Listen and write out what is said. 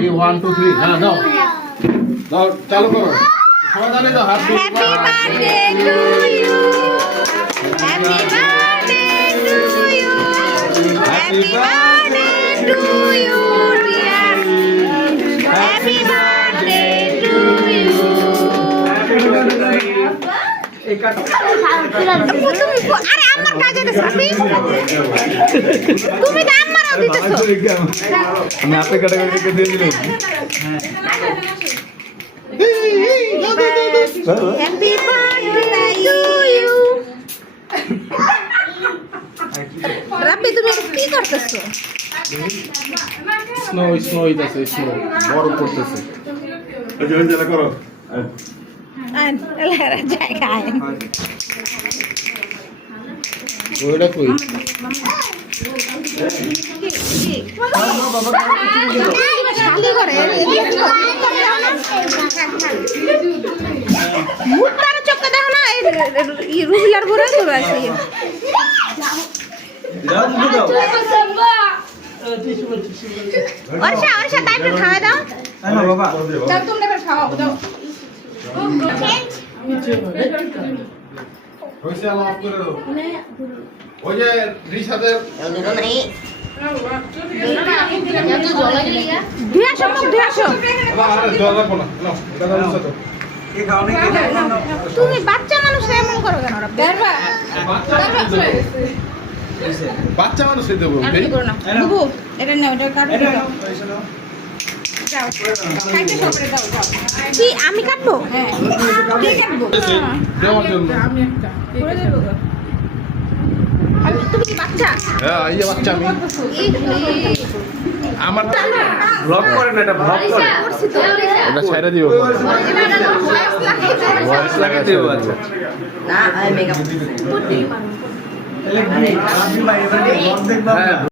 Ready 1 2 3 হ্যাঁ দাও দাও চালু করো সবাই জানে তো হাত happy birthday to you happy birthday to you happy birthday to you dear happy birthday to you আরে আমার কাজে তো সাপি তুমি তো আমারও দিতেছো আমি আপনি কাটাকাটি করে দিয়ে দিলাম হ্যাপি বার্থডে টু ইউ রাব্বি তুমি কি করতেছো স্নো স্নো হইতাছে স্নো বরফ পড়তেছে করো আন এলারা জায়গায় ওইটা কই শালি করে মুখ তার চোখে দেখো না এই রুবিলার ঘরে ঘুরে আছে অর্ষা অর্ষা তাইকে খাওয়া দাও না বাবা দাও তুমি এবার খাওয়া দাও হইছে আলো অফ করে দাও ওই যে রিশাদের ধুয়ে আসো মুখ ধুয়ে আসো আরে জল রাখো না নাও এটা দাও তো কি খাওনি তুমি বাচ্চা মানুষ এমন করো কেন বাচ্চা মানুষ হইতে বলবে বুবু এটা নাও এটা কাটো যাও খাইতে সবরে দাও যাও কি আমি কাটবো হ্যাঁ কে কাটবো দেওয়ার জন্য করে দেবো গো। আমি তুমি কি বাচ্চা হ্যাঁ এই যে বাচ্চা আমি আমার ব্লগ করে না এটা ব্লগ করে করছি তো এটা ছাইরা দিও ভয়েস লাগাই দিও আচ্ছা না আমি মেকআপ হ্যাঁ